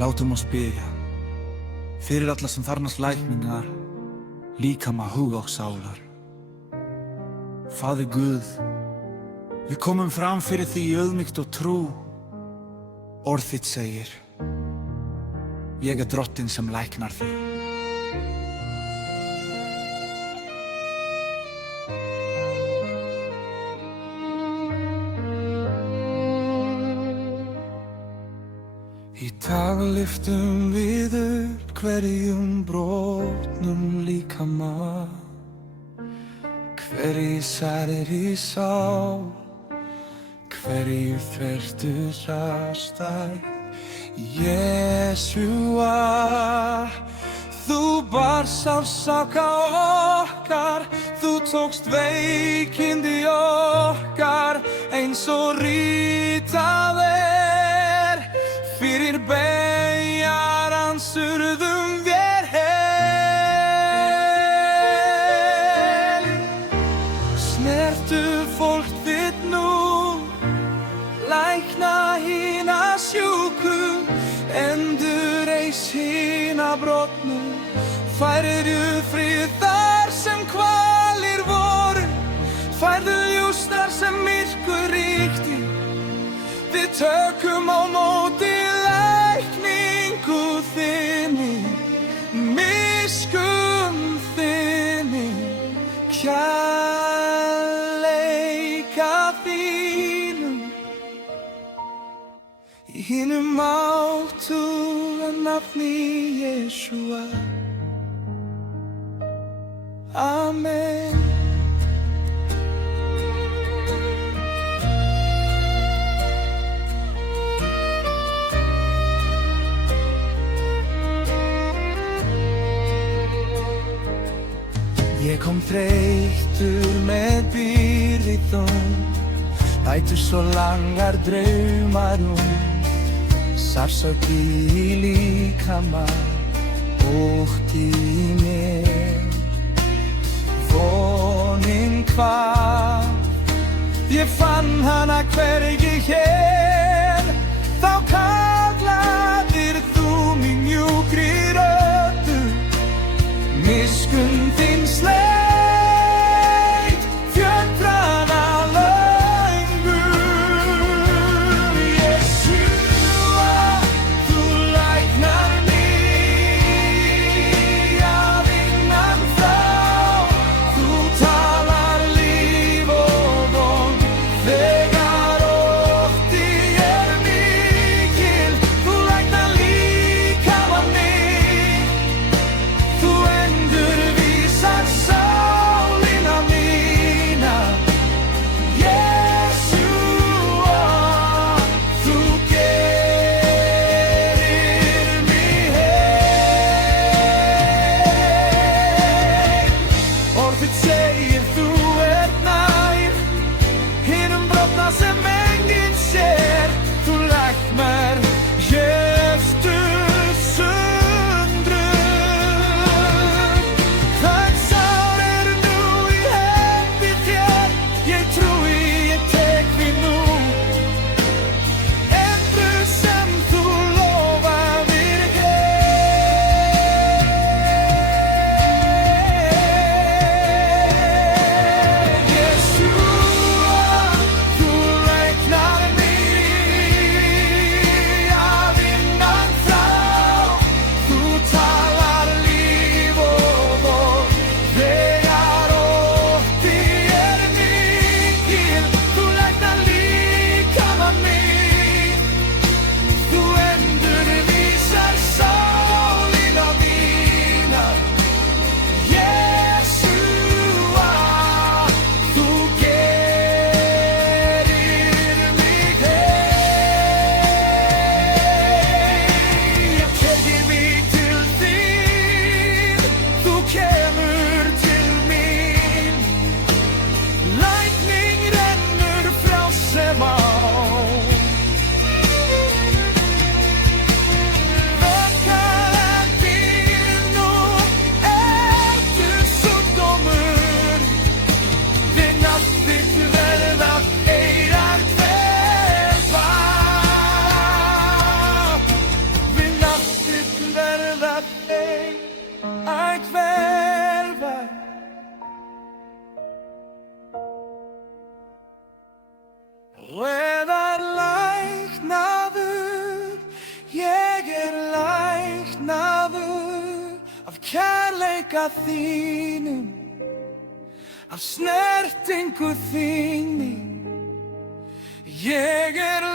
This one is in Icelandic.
Látum oss biðja fyrir alla sem þarfnast lækningar, líkama, huga og sálar. Faðir Guð, við komum fram fyrir því í auðmýkt og trú. Orð þitt segir: ég drottinn sem læknar þig. Í dag lyftum við upp hverjum brotnum líkama, hverju særir í sál, hverju þvertu hjartað. Jesúa, þú barst sársauka okkar, þú tókst veikindi okkar eins og ritað er. Fyrir bejarans urðum við hel. Snertu fólk þitt nú, lækna hina sjúku, endurreis hina brotnu, færðu frið þar sem kvalir voru, færðu ljós þar sem myrkur ríkti. Við tökum á móti lækningu þinni, miskunn þinni, kærleika þínum, í hinu máttuga nafni Jesúa. Amen. Ég kom þreyttur með byrði þung, bætur svo langar draumar sársauki í líkama, ótti í mér. Vonin hvar, ég fann hana hvergi hér, þá kallaðir þú mig mjúkri röddu, miskunn þín sleit fjötrana löngu. Jesúa, þú læknar mig að innan frá, þú talar líf og von þegar ótti er. kærleika þínum, af snertingu þinni. Ég er